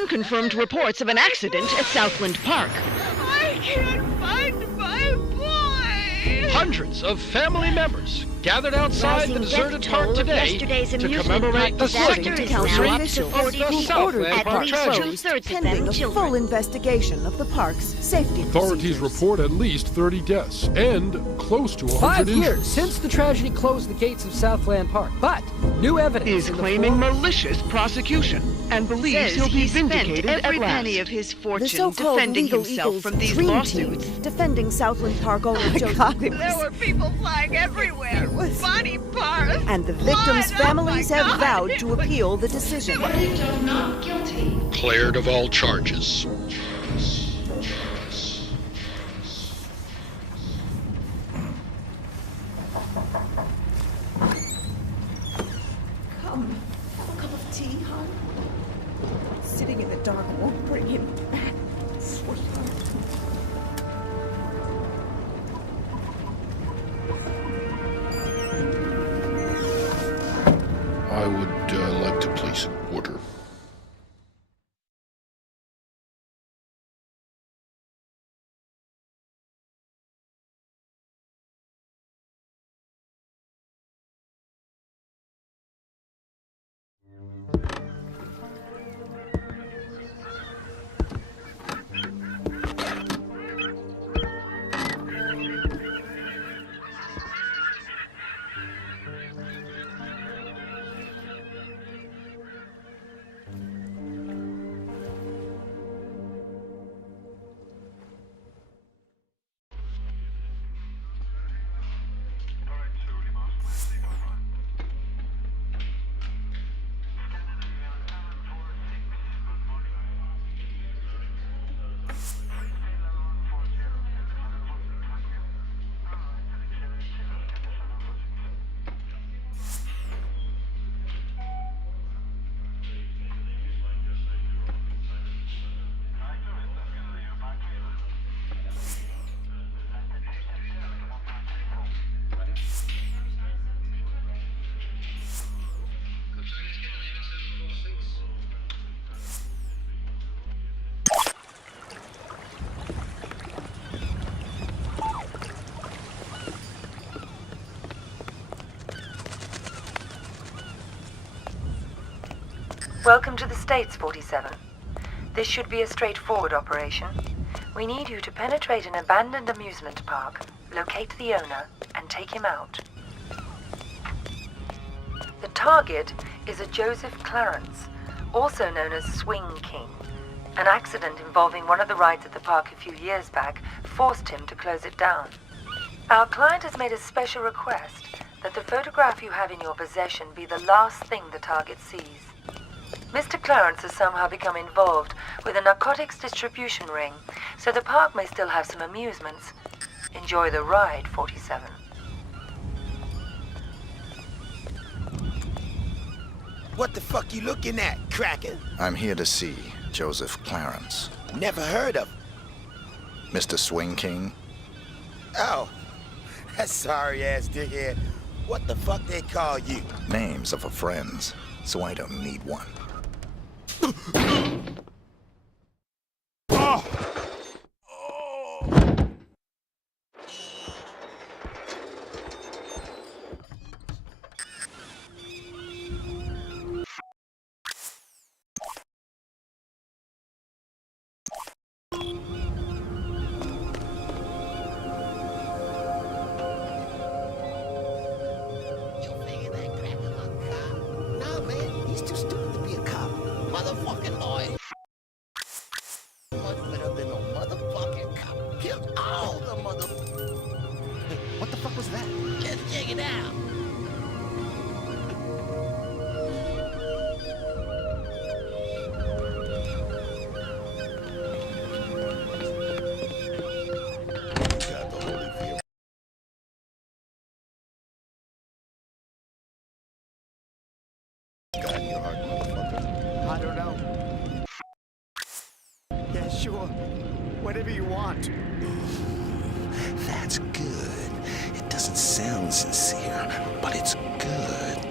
unconfirmed reports of an accident at Southland Park. I can't find my boy! Hundreds of family members gathered outside the deserted park today to Amusement commemorate the Park second disaster is anniversary now up of to the 40 people. Southland At Park least tragedy. two-thirds of Pending them a children. full investigation of the park's safety Authorities procedures. report at least 30 deaths and close to 100 5 years injuries. since the tragedy closed the gates of Southland Park, but new evidence He's in the claiming form- malicious prosecution and believes he'll be vindicated at every last. penny of his The fortune so-called defending legal himself Eagles from these dream lawsuits. team defending Southland Park owner Joseph. There were people flying everywhere. Body parts. And the victims' blood. families Oh my have God. vowed to appeal the decision. Not guilty. Cleared of all charges. Come, a cup of tea, hon? Sitting in the dark won't bring him back, sweetheart. I would like to place an order. Welcome to the States, 47. This should be a straightforward operation. We need you to penetrate an abandoned amusement park, locate the owner, and take him out. The target is a Joseph Clarence, also known as Swing King. An accident involving one of the rides at the park a few years back forced him to close it down. Our client has made a special request that the photograph you have in your possession be the last thing the target sees. Mr. Clarence has somehow become involved with a narcotics distribution ring, so the park may still have some amusements. Enjoy the ride, 47. What the fuck you looking at, Cracker? I'm here to see Joseph Clarence. Never heard of. Mr. Swing King? Oh, that sorry-ass dickhead. What the fuck they call you? Names of a friends, so I don't need one. What the fuck was that? Just check it out. Got your heart, motherfucker. I don't know. Yeah, sure. Whatever you want. That's good. It doesn't sound sincere, but it's good.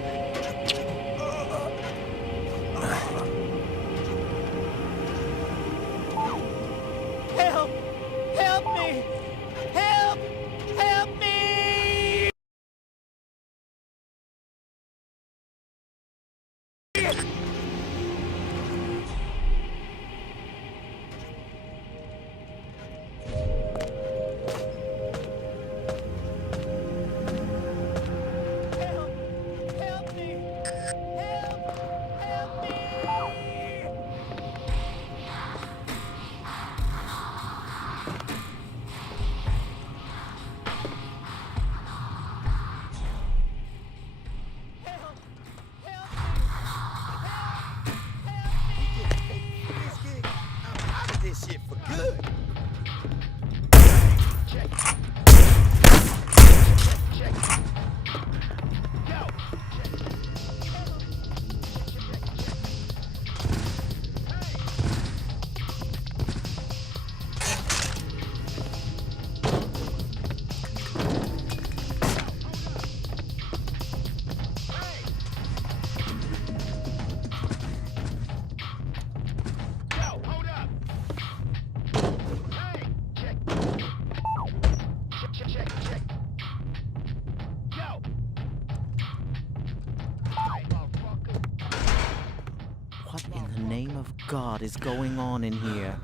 the name of God is going on in here?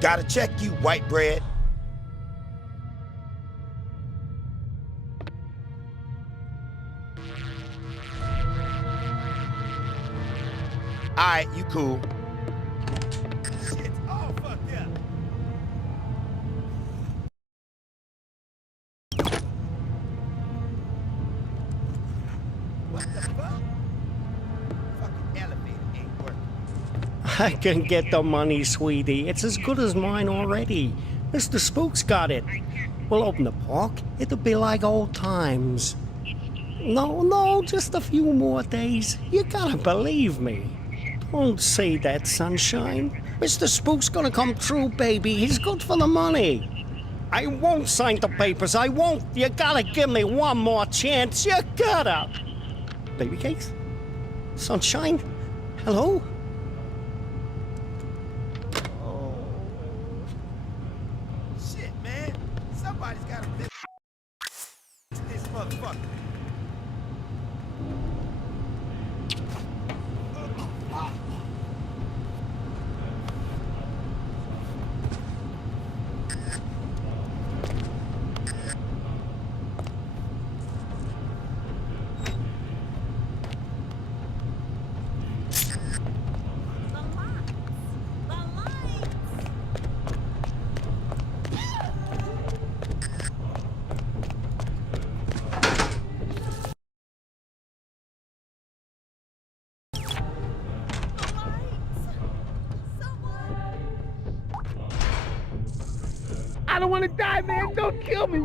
Gotta check you, white bread. Alright, you cool. Shit, all fucked up. What the fuck? Fucking elevator ain't working. I can get the money, sweetie. It's as good as mine already. Mr. Spook's got it. We'll open the park. It'll be like old times. No, just a few more days. You gotta believe me. Don't say that, sunshine. Mr. Spook's gonna come through, baby. He's good for the money. I won't sign the papers. I won't. You gotta give me one more chance. You gotta. Baby cakes? Sunshine? Hello? Shit, man. Somebody's gotta fix this motherfucker. I don't want to die, man. Don't kill me.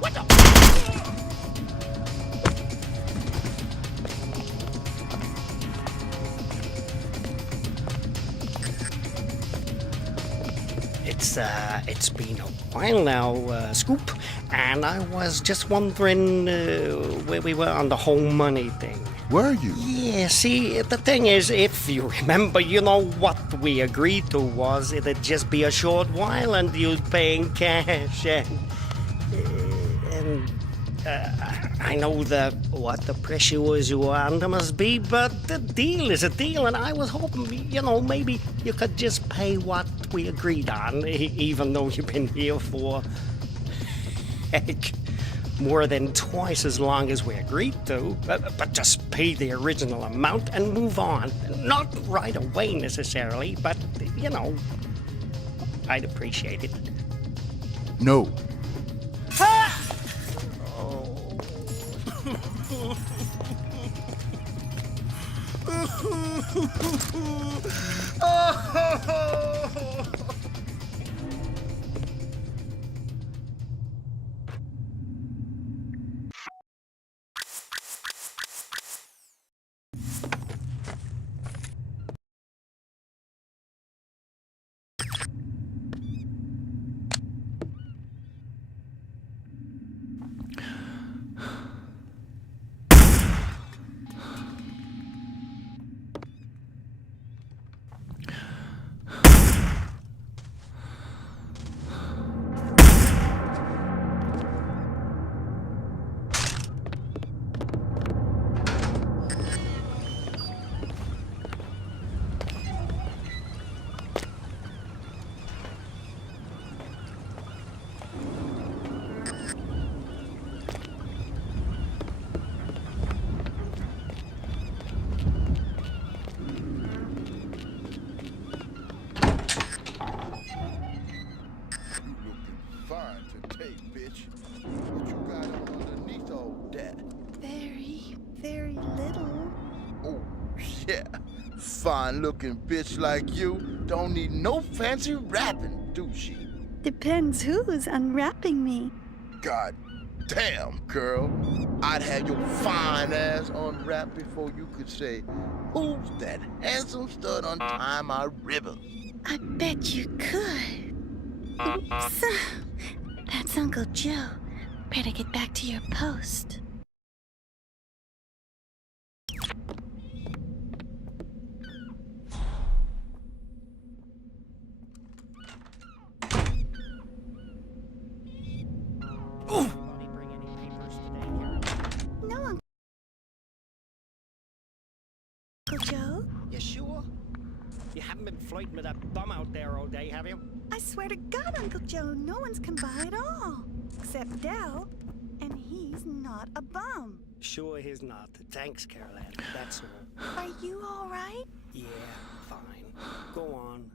What the? It's been a while now, Scoop, and I was just wondering where we were on the whole money thing. Were you? Yeah, see, the thing is, if you remember, you know what we agreed to was it'd just be a short while and you'd pay in cash, and I know what the pressures you are under must be, but the deal is a deal, and I was hoping, maybe you could just pay what we agreed on, even though you've been here for, heck, more than twice as long as we agreed to, but just pay the original amount and move on. Not right away necessarily, but, I'd appreciate it. No. Hey, bitch. What you got on underneath all that? Very, very little. Oh, yeah. Fine-looking bitch like you don't need no fancy wrapping, do she? Depends who's unwrapping me. God damn, girl. I'd have your fine ass unwrapped before you could say, who's that handsome stud untie my ribbon? I bet you could. Oops. That's Uncle Joe. Better get back to your post. No, Uncle Joe. You sure? You haven't been flirting with that bum out there all day, have you? I swear to God, Uncle Joe, no one's come by at all. Except Dell. And he's not a bum. Sure he's not. Thanks, Caroline. That's all. Are you all right? Yeah, fine. Go on.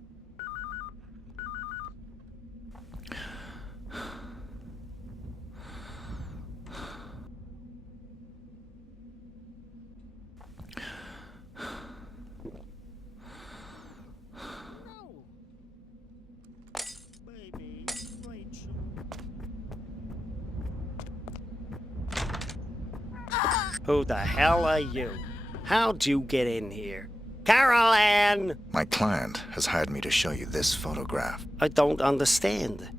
Baby, Rachel. Who the hell are you? How'd you get in here? Carol Ann! My client has hired me to show you this photograph. I don't understand.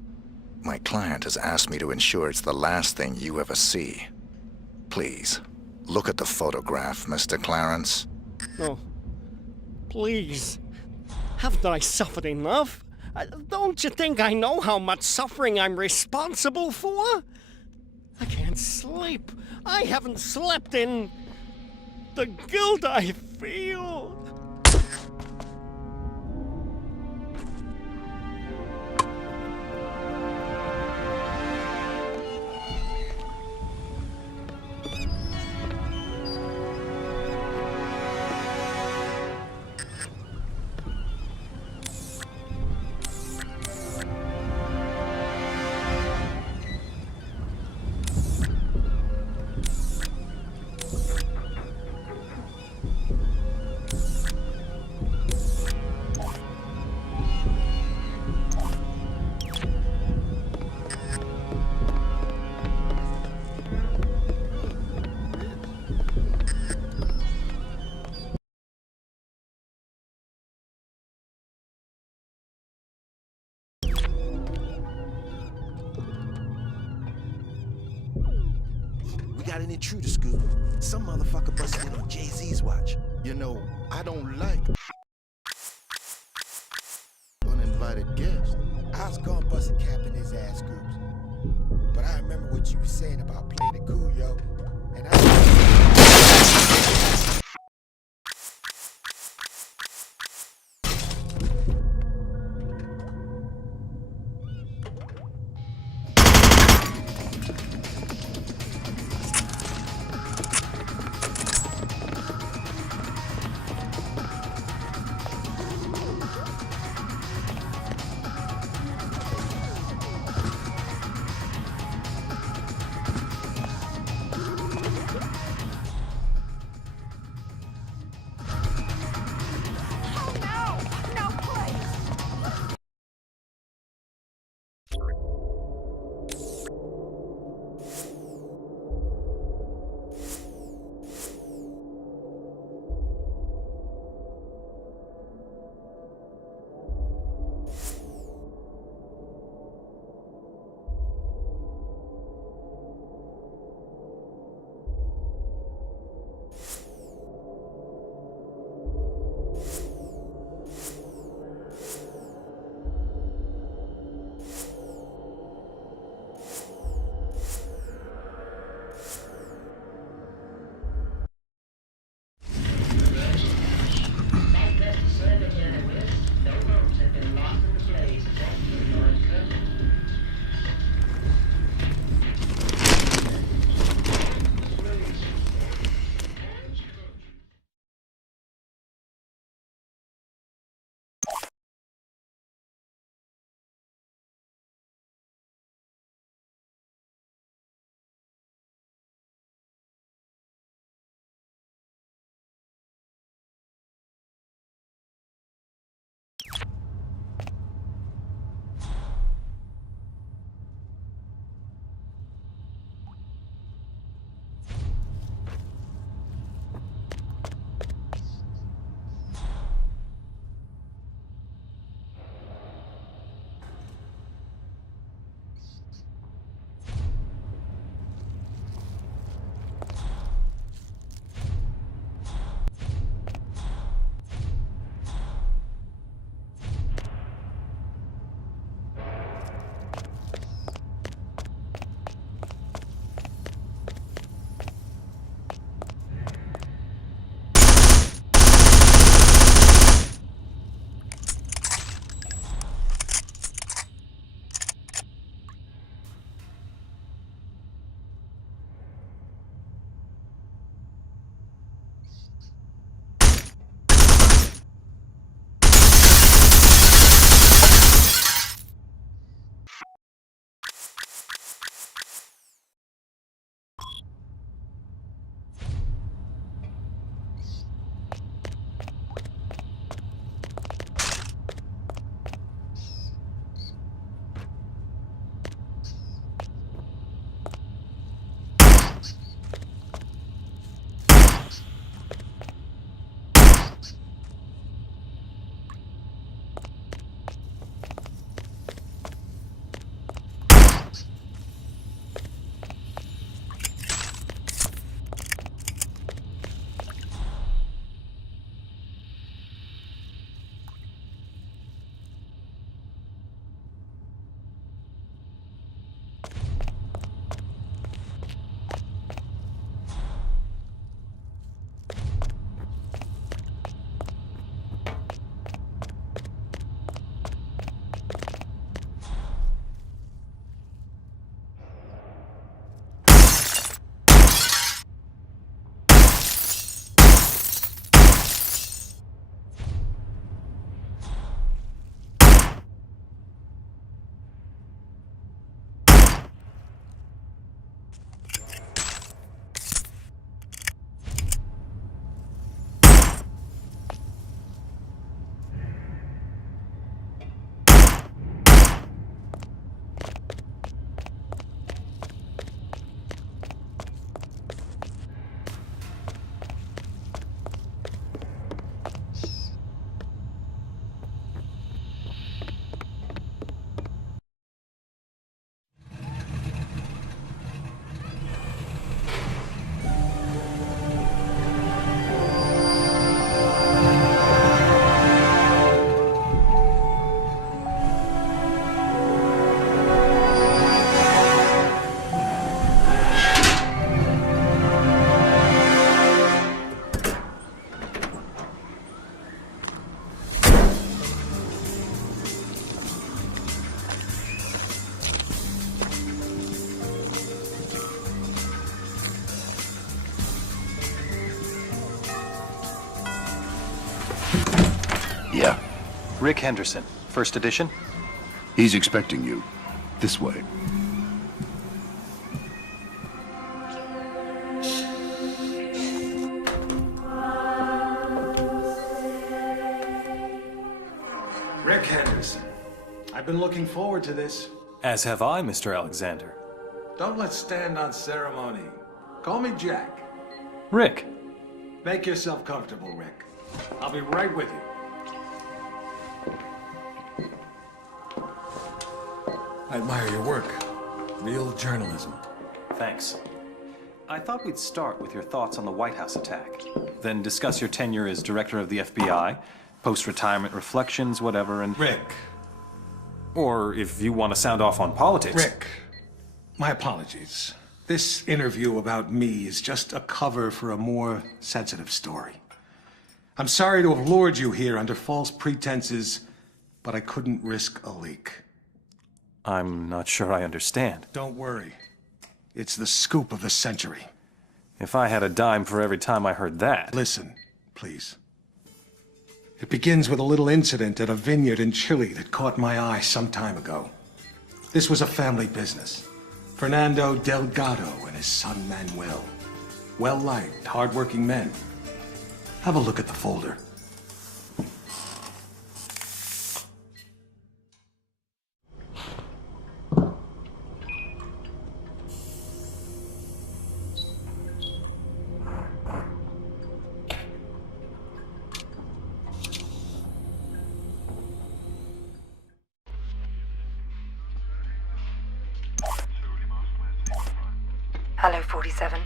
My client has asked me to ensure it's the last thing you ever see. Please, look at the photograph, Mr. Clarence. No. Please. Haven't I suffered enough? Don't you think I know how much suffering I'm responsible for? I can't sleep. I haven't slept in... the guilt I feel. Got an intruder scoop. Some motherfucker busted in on Jay-Z's watch. You know, I don't like uninvited guests. I was gonna bust a cap in his ass scoops. But I remember what you were saying about playing it cool, yo. And Rick Henderson, first edition. He's expecting you. This way. Rick Henderson. I've been looking forward to this. As have I, Mr. Alexander. Don't let's stand on ceremony. Call me Jack. Rick. Make yourself comfortable, Rick. I'll be right with you. I admire your work. Real journalism. Thanks. I thought we'd start with your thoughts on the White House attack, then discuss your tenure as director of the FBI, post-retirement reflections, whatever, and... Rick. Or if you want to sound off on politics... Rick, my apologies. This interview about me is just a cover for a more sensitive story. I'm sorry to have lured you here under false pretenses, but I couldn't risk a leak. I'm not sure I understand. Don't worry. It's the scoop of the century. If I had a dime for every time I heard that... Listen, please. It begins with a little incident at a vineyard in Chile that caught my eye some time ago. This was a family business. Fernando Delgado and his son Manuel. Well-liked, hard-working men. Have a look at the folder. Hello, 47.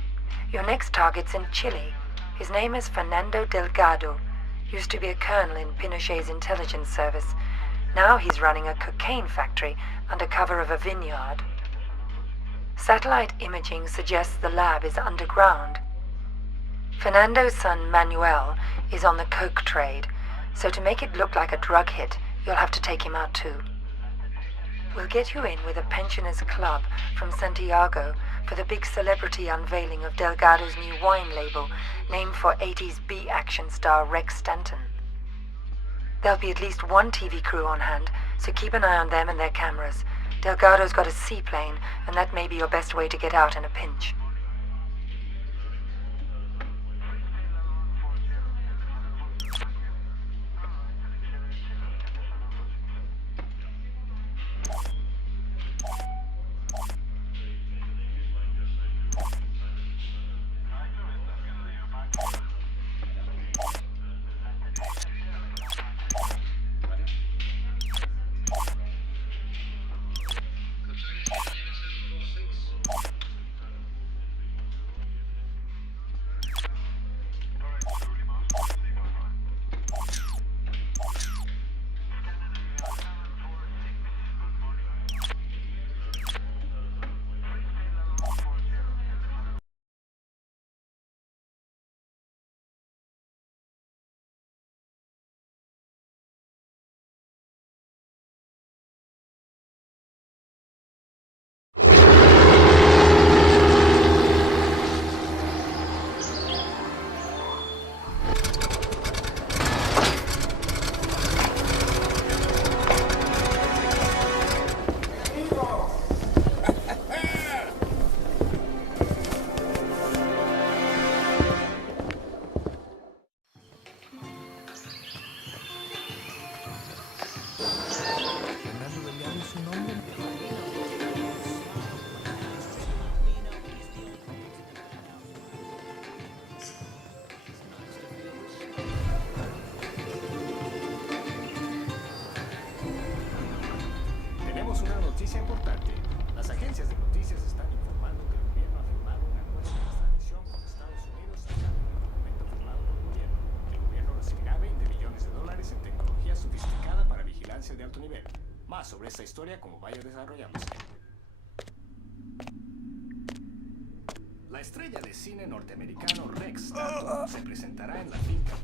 Your next target's in Chile. His name is Fernando Delgado. Used to be a colonel in Pinochet's intelligence service. Now he's running a cocaine factory under cover of a vineyard. Satellite imaging suggests the lab is underground. Fernando's son Manuel is on the coke trade, so to make it look like a drug hit, you'll have to take him out too. We'll get you in with a pensioners club from Santiago for the big celebrity unveiling of Delgado's new wine label, named for 80s B-action star Rex Stanton. There'll be at least one TV crew on hand, so keep an eye on them and their cameras. Delgado's got a seaplane, and that may be your best way to get out in a pinch. de alto nivel. Más sobre esta historia como vaya desarrollándose. La estrella de cine norteamericano Rex Stanton se presentará en la finca.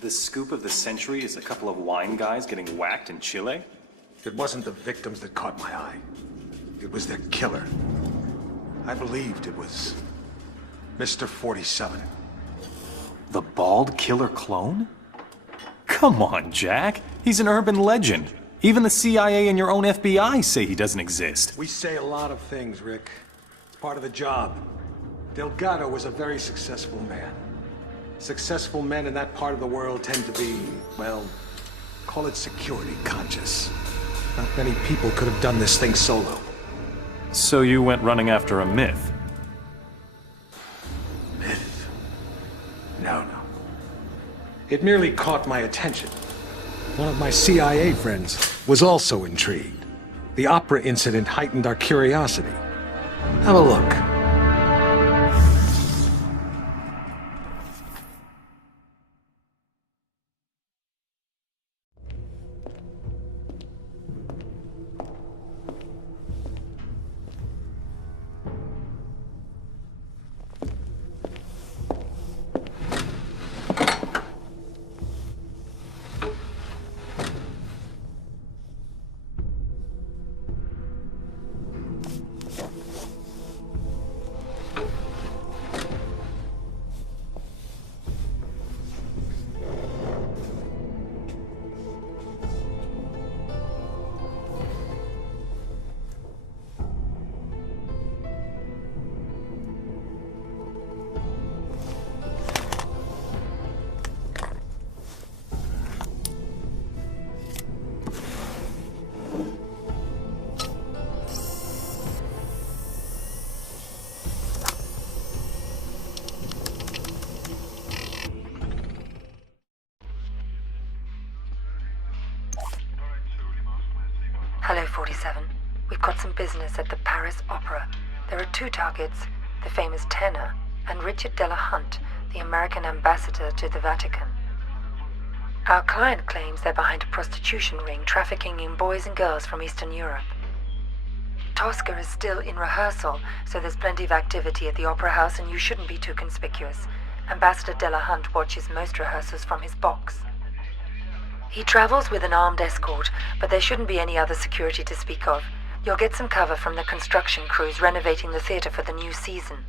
The scoop of the century is a couple of wine guys getting whacked in Chile? It wasn't the victims that caught my eye. It was their killer. I believed it was Mr. 47. The bald killer clone? Come on, Jack. He's an urban legend. Even the CIA and your own FBI say he doesn't exist. We say a lot of things, Rick. It's part of the job. Delgado was a very successful man. Successful men in that part of the world tend to be, well, call it security conscious. Not many people could have done this thing solo. So you went running after a myth? Myth? No. It merely caught my attention. One of my CIA friends was also intrigued. The opera incident heightened our curiosity. Have a look. Hello, 47. We've got some business at the Paris Opera. There are two targets, the famous tenor and Richard Delahunt, the American ambassador to the Vatican. Our client claims they're behind a prostitution ring trafficking in boys and girls from Eastern Europe. Tosca is still in rehearsal, so there's plenty of activity at the Opera House and you shouldn't be too conspicuous. Ambassador Delahunt watches most rehearsals from his box. He travels with an armed escort, but there shouldn't be any other security to speak of. You'll get some cover from the construction crews renovating the theater for the new season.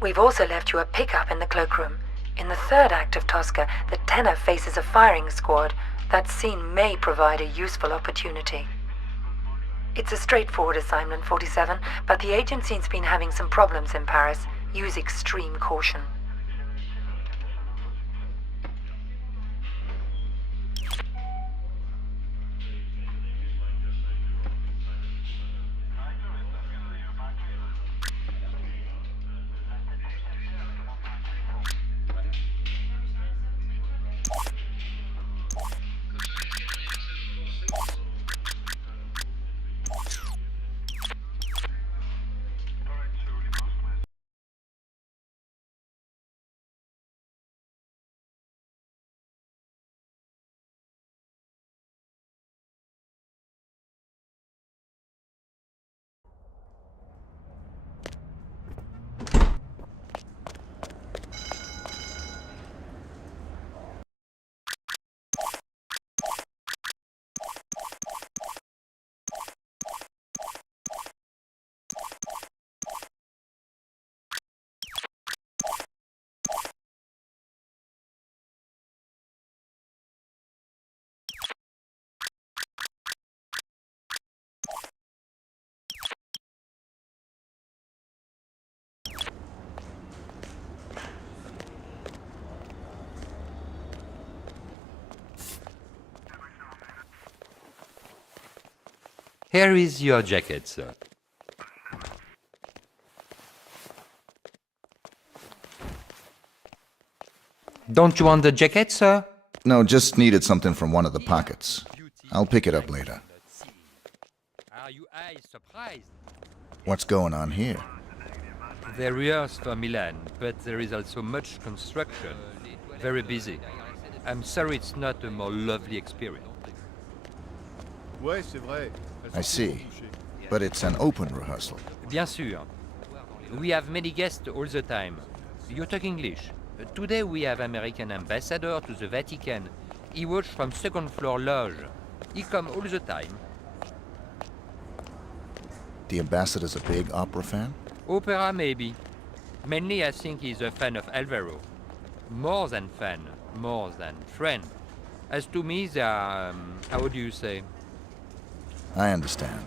We've also left you a pickup in the cloakroom. In the third act of Tosca, the tenor faces a firing squad. That scene may provide a useful opportunity. It's a straightforward assignment, 47, but the agency's been having some problems in Paris. Use extreme caution. Here is your jacket, sir. Don't you want the jacket, sir? No, just needed something from one of the pockets. I'll pick it up later. Are you surprised? What's going on here? They rehearse for Milan, but there is also much construction. Very busy. I'm sorry it's not a more lovely experience. I see. But it's an open rehearsal. Bien sûr. We have many guests all the time. You talk English. Today we have American ambassador to the Vatican. He watch from second floor lodge. He come all the time. The ambassador's a big opera fan? Opera maybe. Mainly I think he's a fan of Alvaro. More than fan, more than friend. As to me they are, how do you say? I understand.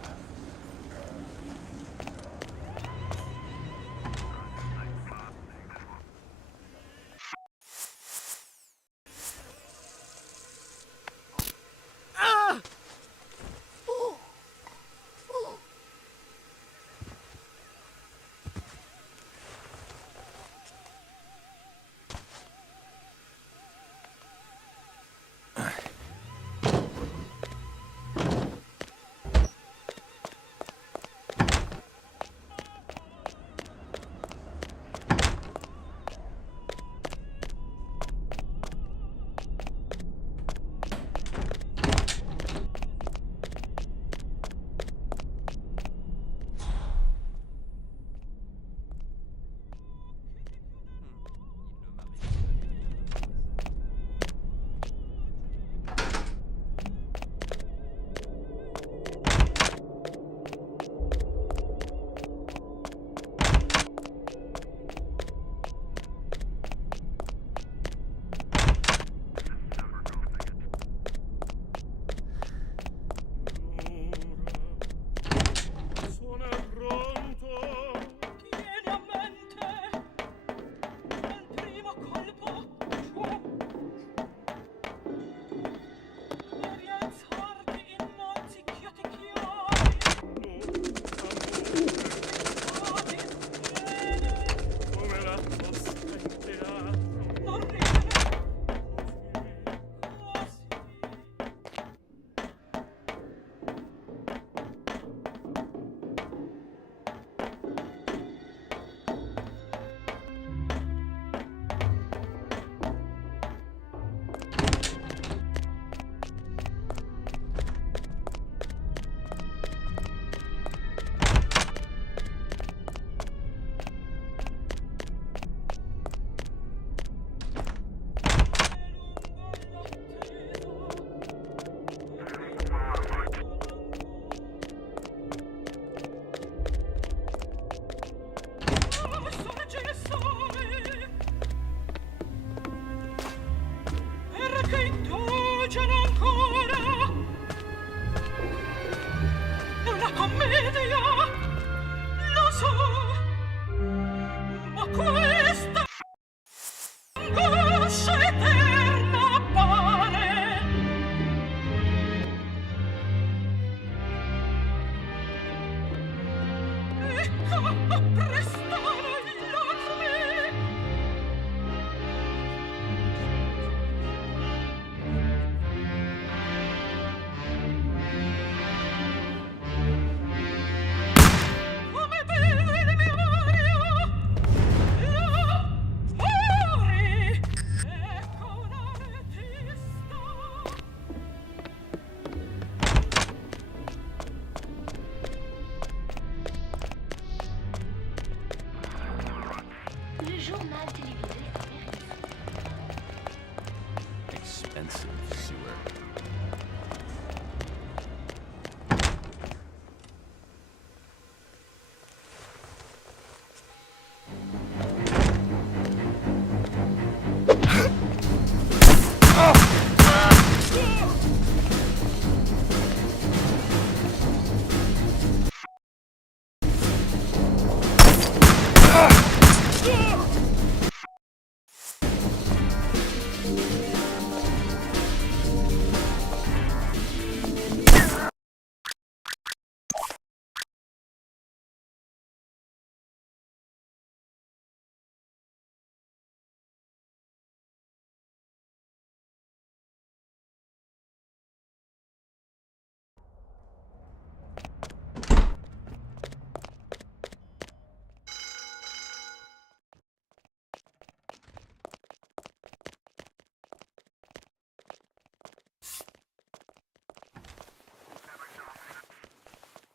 Expensive sewer.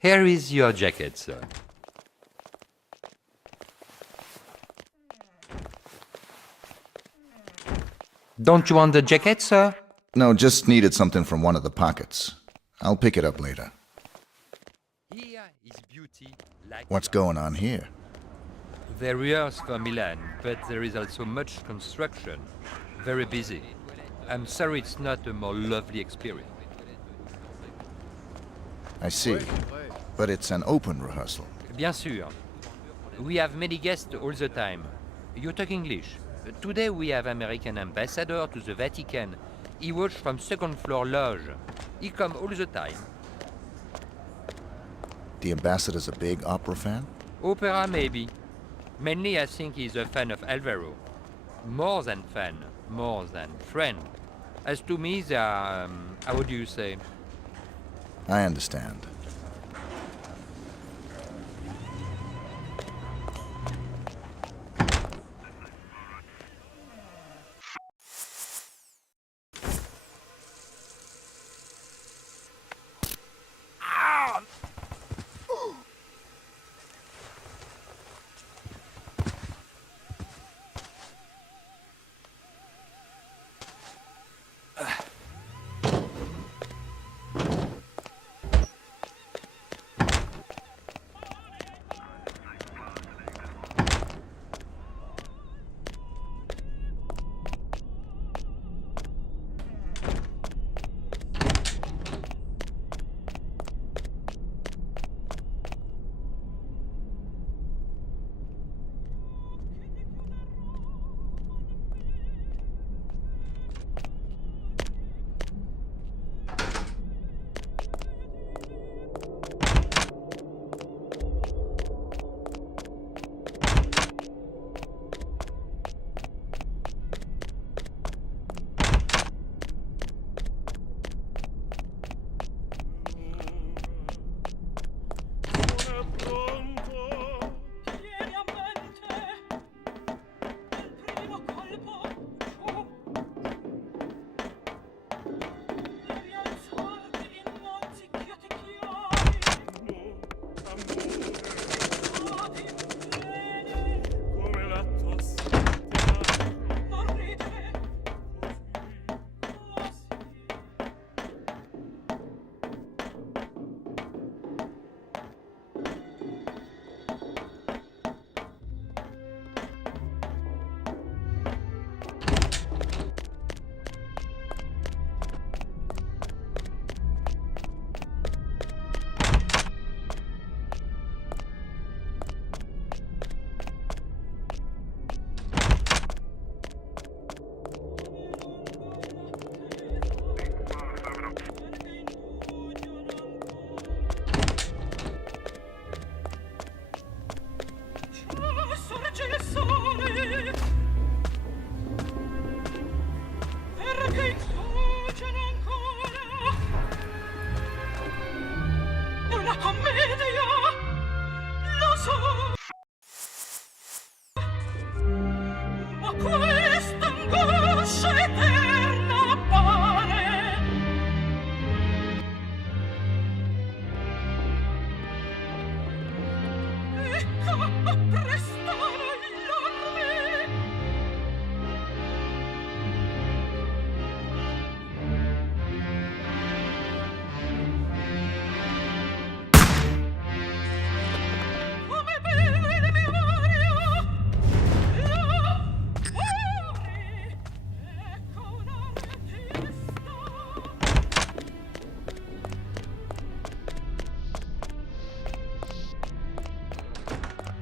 Here is your jacket, sir. Don't you want the jacket, sir? No, just needed something from one of the pockets. I'll pick it up later. Here is beauty like What's going on here? they rehearse for Milan, but there is also much construction. Very busy. I'm sorry it's not a more lovely experience. I see. But it's an open rehearsal. Bien sûr. We have many guests all the time. You talk English. Today we have American ambassador to the Vatican. He watch from second floor loge. He come all the time. The ambassador's a big opera fan? Opera maybe. Mainly I think he's a fan of Alvaro. More than fan, more than friend. As to me, they are, how do you say? I understand.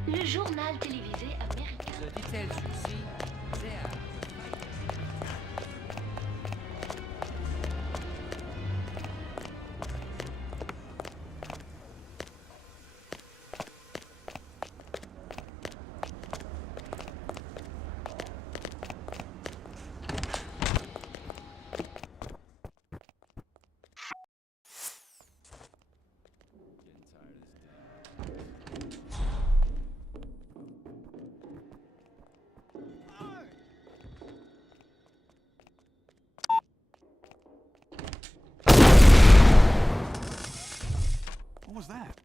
Le journal télévisé américain. The details you see there. What was that?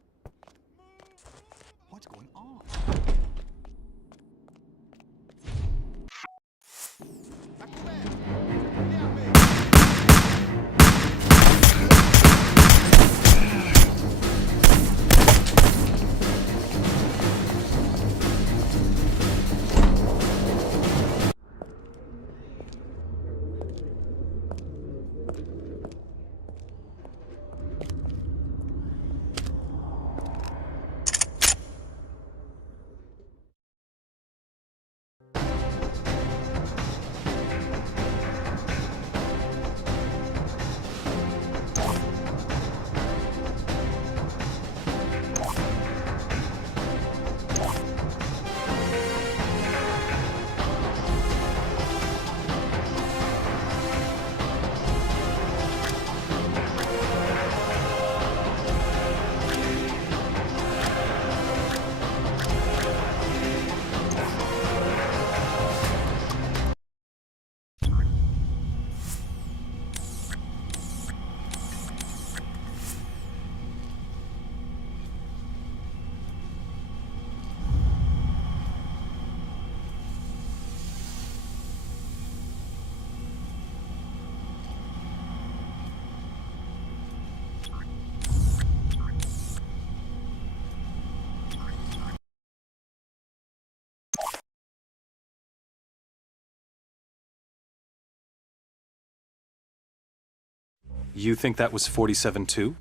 You think that was 47 too?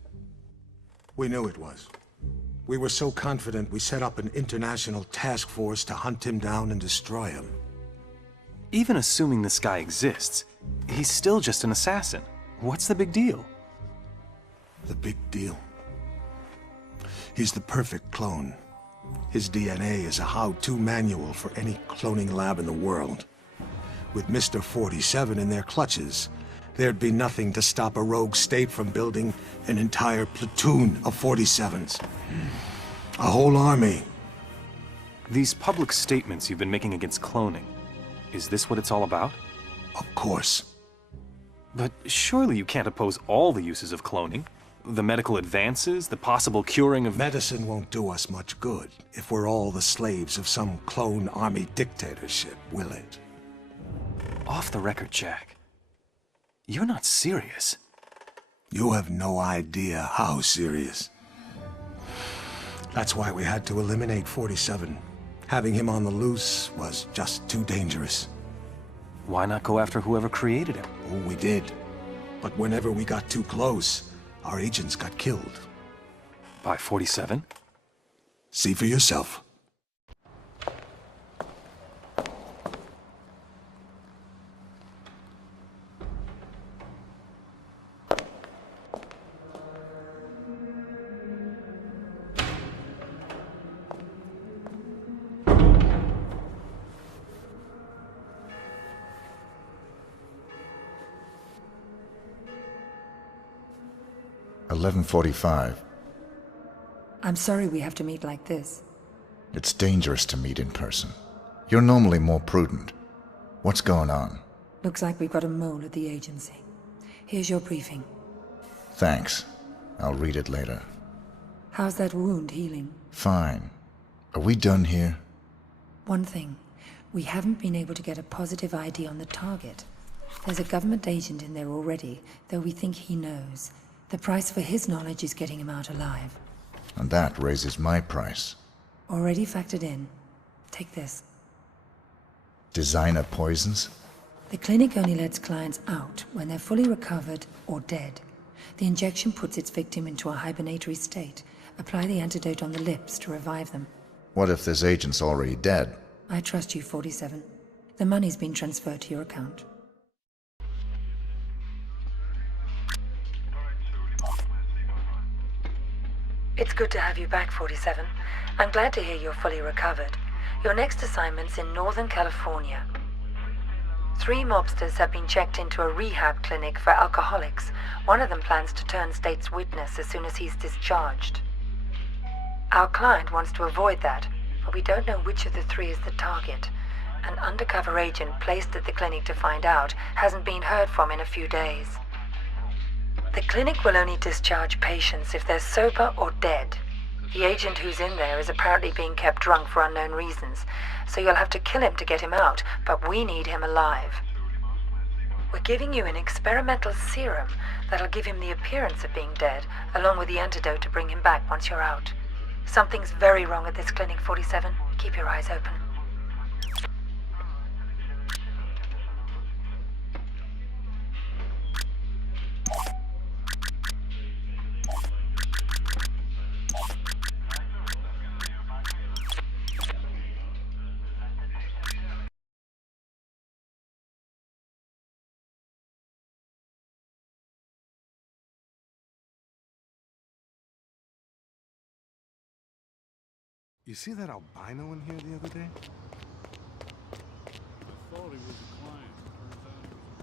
We knew it was. We were so confident we set up an international task force to hunt him down and destroy him. Even assuming this guy exists, he's still just an assassin. What's the big deal? The big deal? He's the perfect clone. His DNA is a how-to manual for any cloning lab in the world. With Mr. 47 in their clutches, there'd be nothing to stop a rogue state from building an entire platoon of 47s. A whole army. These public statements you've been making against cloning, is this what it's all about? Of course. But surely you can't oppose all the uses of cloning. The medical advances, the possible curing of... Medicine won't do us much good if we're all the slaves of some clone army dictatorship, will it? Off the record, Jack. You're not serious. You have no idea how serious. That's why we had to eliminate 47. Having him on the loose was just too dangerous. Why not go after whoever created him? Oh, we did. But whenever we got too close, our agents got killed. By 47? See for yourself. $11:45. I'm sorry we have to meet like this. It's dangerous to meet in person. You're normally more prudent. What's going on? Looks like we've got a mole at the agency. Here's your briefing. Thanks. I'll read it later. How's that wound healing? Fine. Are we done here? One thing. We haven't been able to get a positive ID on the target. There's a government agent in there already, though we think he knows. The price for his knowledge is getting him out alive. And that raises my price. Already factored in. Take this. Designer poisons? The clinic only lets clients out when they're fully recovered or dead. The injection puts its victim into a hibernatory state. Apply the antidote on the lips to revive them. What if this agent's already dead? I trust you, 47. The money's been transferred to your account. It's good to have you back, 47. I'm glad to hear you're fully recovered. Your next assignment's in Northern California. 3 mobsters have been checked into a rehab clinic for alcoholics. One of them plans to turn state's witness as soon as he's discharged. Our client wants to avoid that, but we don't know which of the 3 is the target. An undercover agent placed at the clinic to find out hasn't been heard from in a few days. The clinic will only discharge patients if they're sober or dead. The agent who's in there is apparently being kept drunk for unknown reasons, so you'll have to kill him to get him out, but we need him alive. We're giving you an experimental serum that'll give him the appearance of being dead, along with the antidote to bring him back once you're out. Something's very wrong at this clinic, 47. Keep your eyes open. You see that albino in here the other day? I thought he was a client. Turns out he was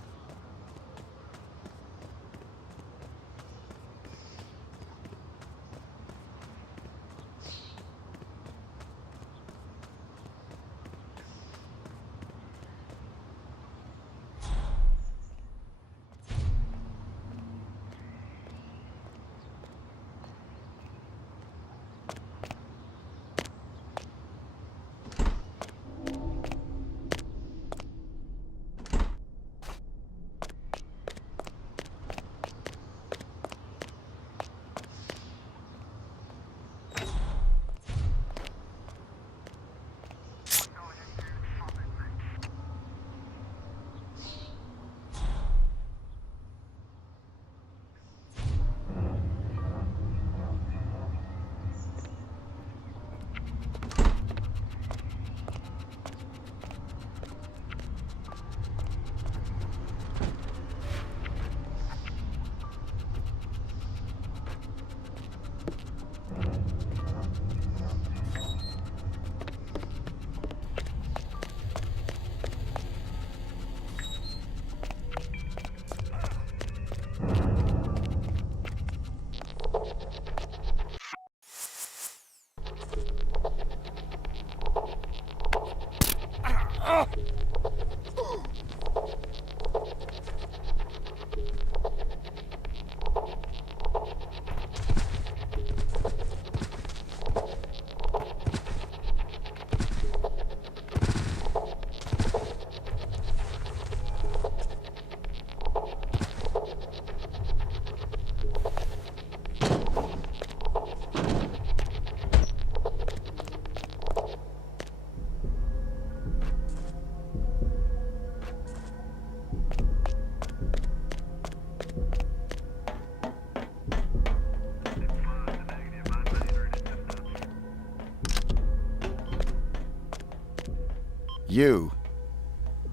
You?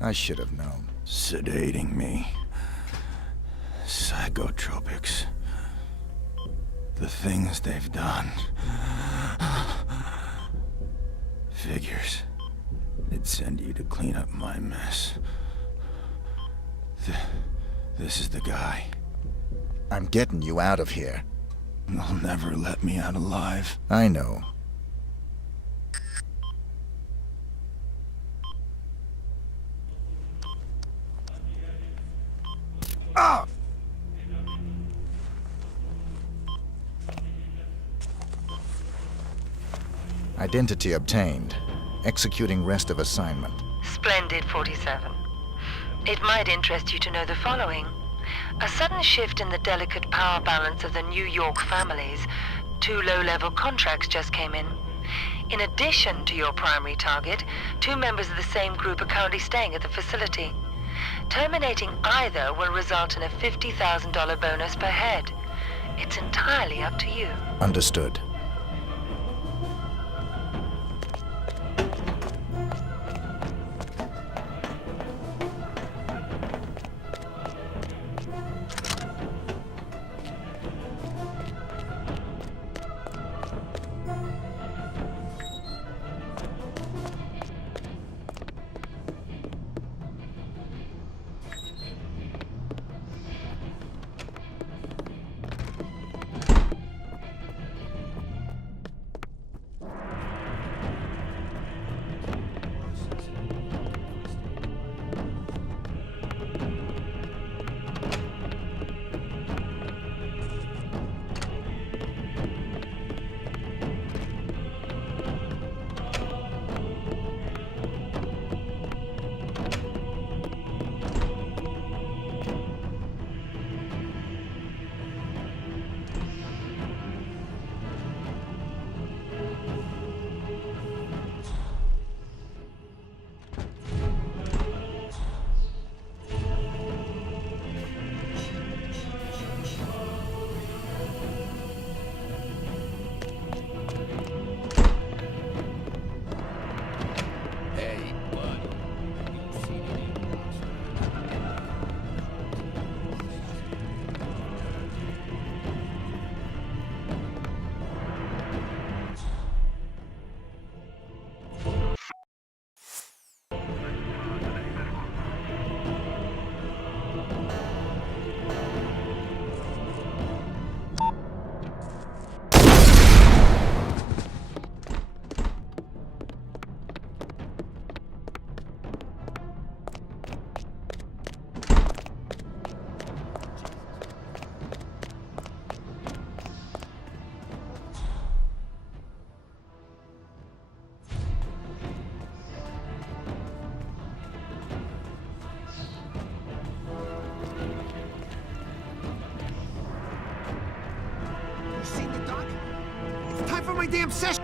I should have known. Sedating me. Psychotropics. The things they've done. Figures. They'd send you to clean up my mess. This is the guy. I'm getting you out of here. They'll never let me out alive. I know. Ah! Identity obtained. Executing rest of assignment. Splendid, 47. It might interest you to know the following. A sudden shift in the delicate power balance of the New York families. 2 low-level contracts just came in. In addition to your primary target, 2 members of the same group are currently staying at the facility. Terminating either will result in a $50,000 bonus per head. It's entirely up to you. Understood. My damn session.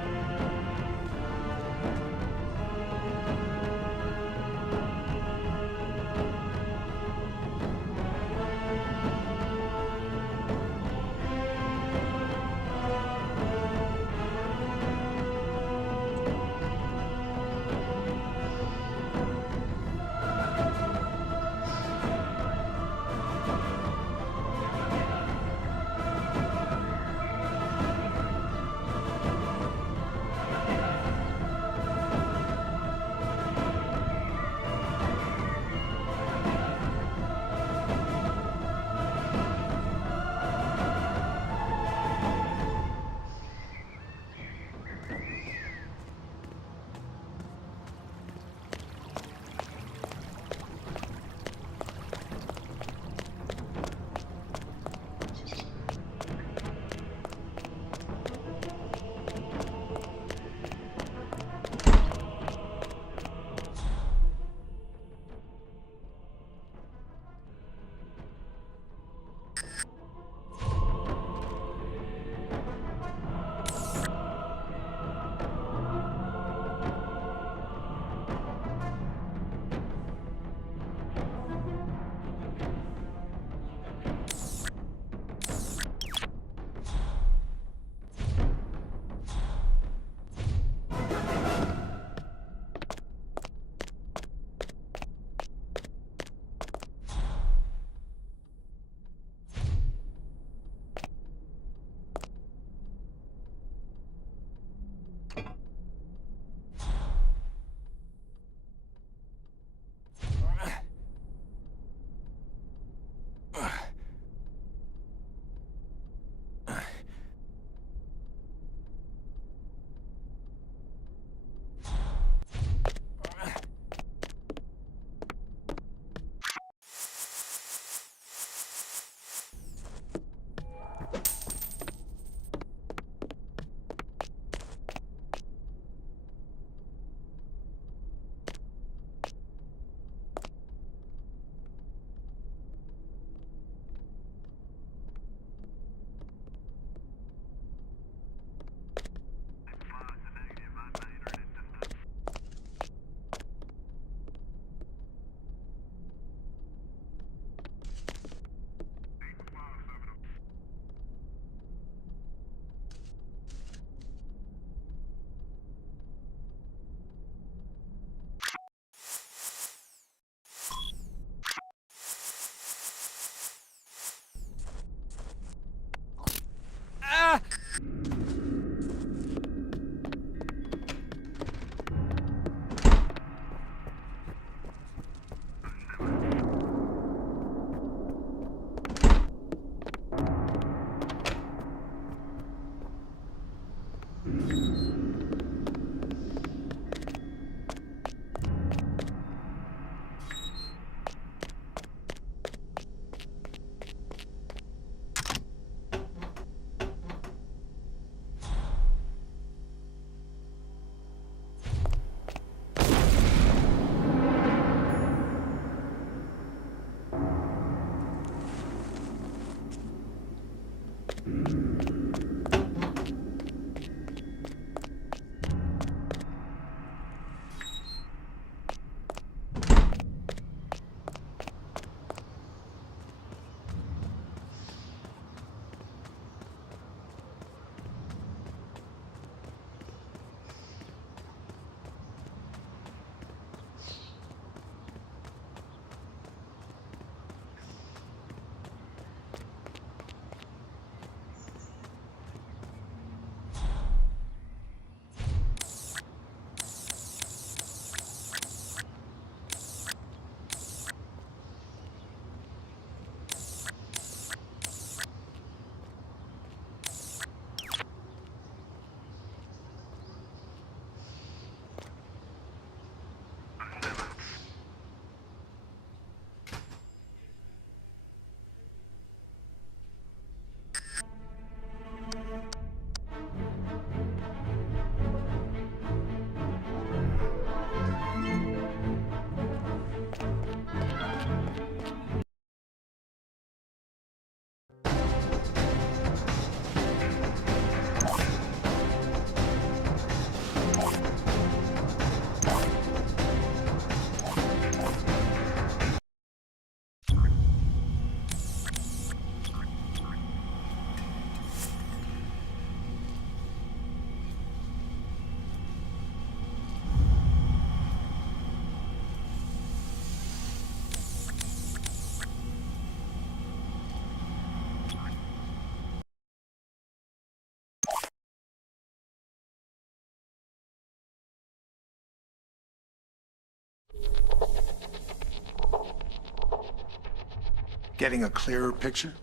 Getting a clearer picture?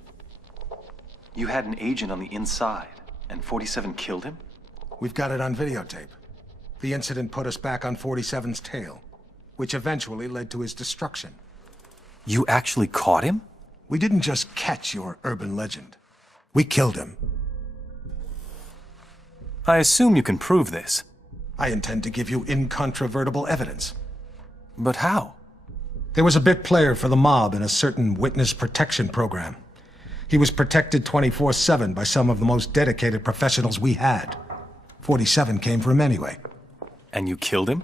You had an agent on the inside, and 47 killed him? We've got it on videotape. The incident put us back on 47's tail, which eventually led to his destruction. You actually caught him? We didn't just catch your urban legend. We killed him. I assume you can prove this. I intend to give you incontrovertible evidence. But how? There was a bit player for the mob in a certain witness protection program. He was protected 24/7 by some of the most dedicated professionals we had. 47 came for him anyway. And you killed him?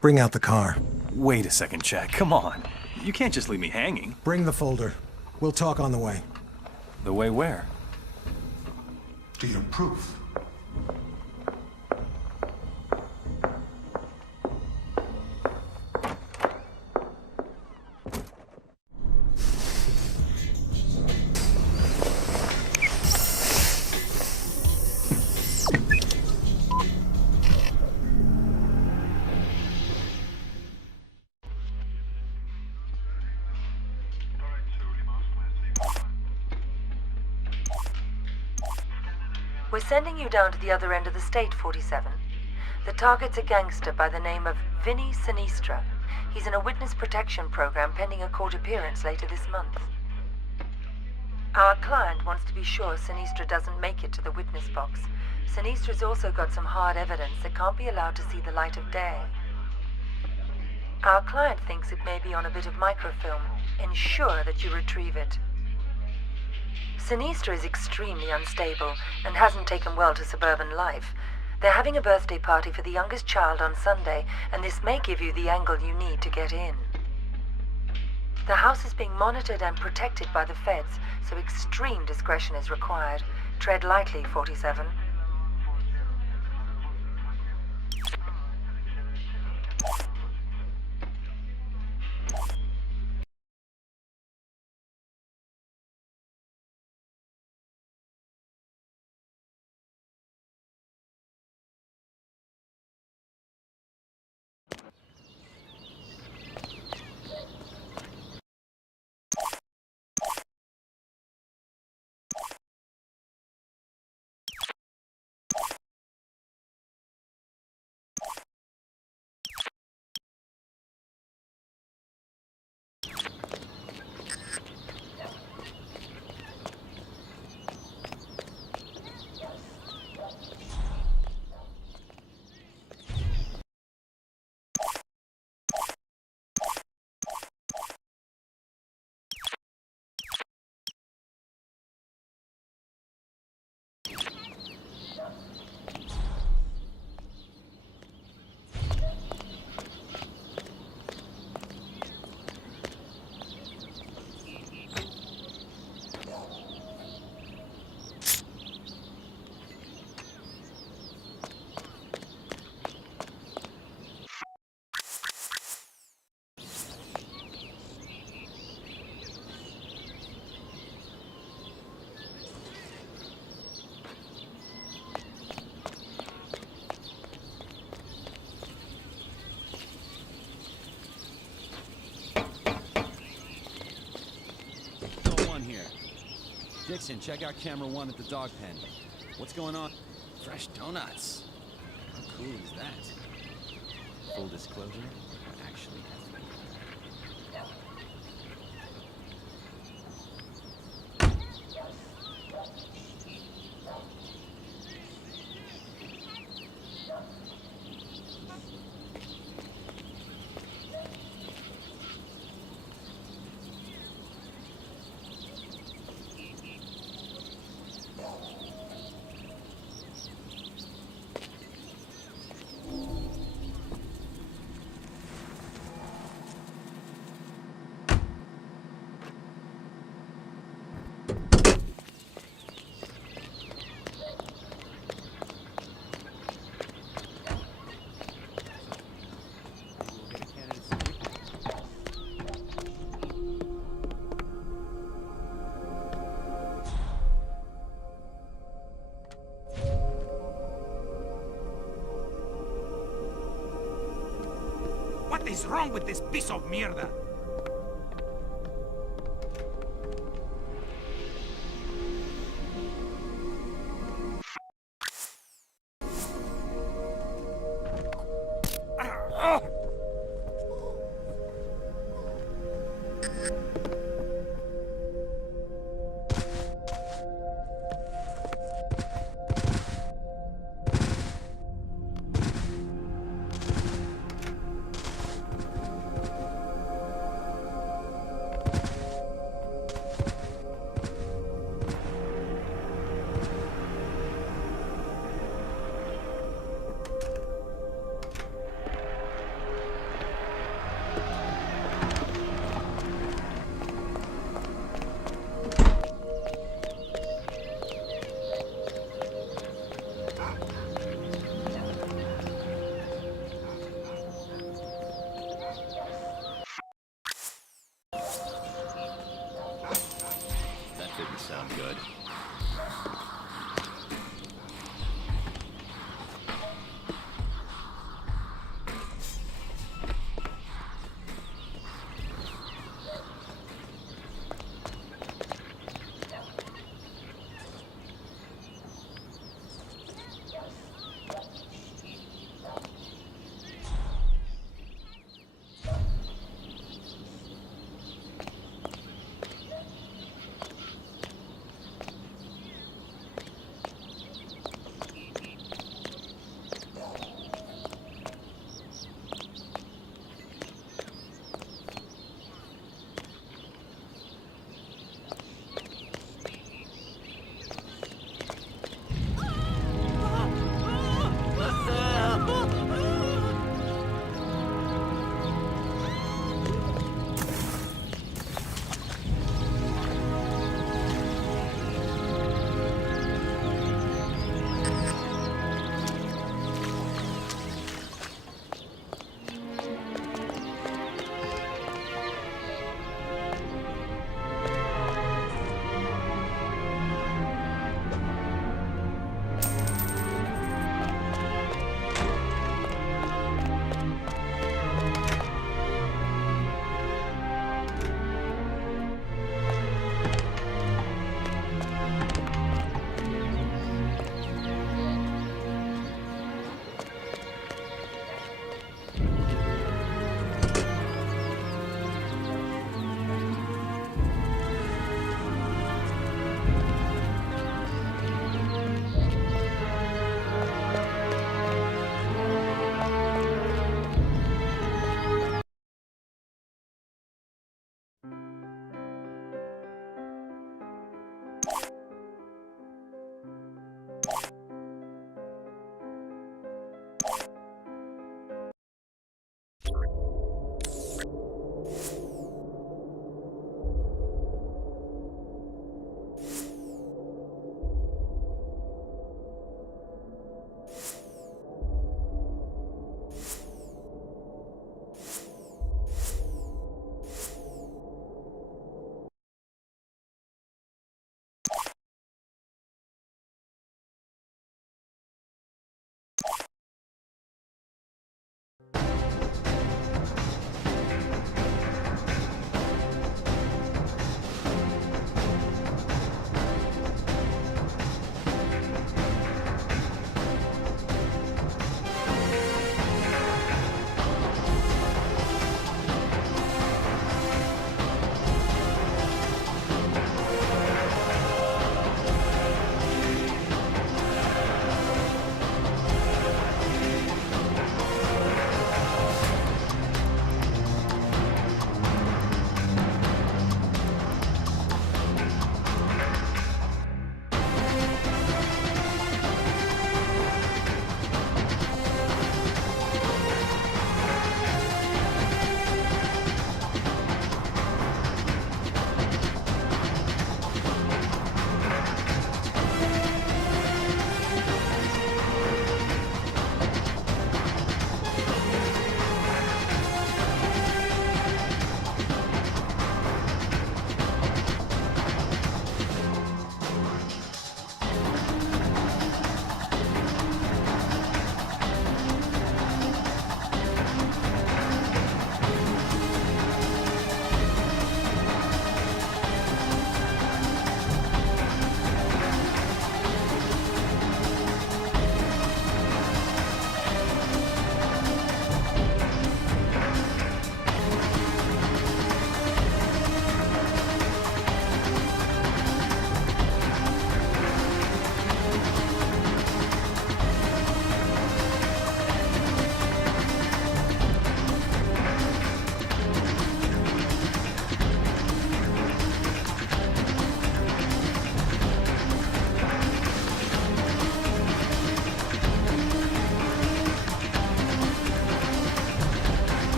Bring out the car. Wait a second, Jack. Come on. You can't just leave me hanging. Bring the folder. We'll talk on the way. The way where? To your proof. We're sending you down to the other end of the state, 47. The target's a gangster by the name of Vinny Sinistra. He's in a witness protection program pending a court appearance later this month. Our client wants to be sure Sinistra doesn't make it to the witness box. Sinistra's also got some hard evidence that can't be allowed to see the light of day. Our client thinks it may be on a bit of microfilm. Ensure that you retrieve it. Sinistra is extremely unstable and hasn't taken well to suburban life. They're having a birthday party for the youngest child on Sunday, and this may give you the angle you need to get in. The house is being monitored and protected by the feds, so extreme discretion is required. Tread lightly, 47. Dixon, check out camera 1 at the dog pen. What's going on? Fresh donuts. How cool is that? Full disclosure, I actually have three. What is wrong with this piece of mierda?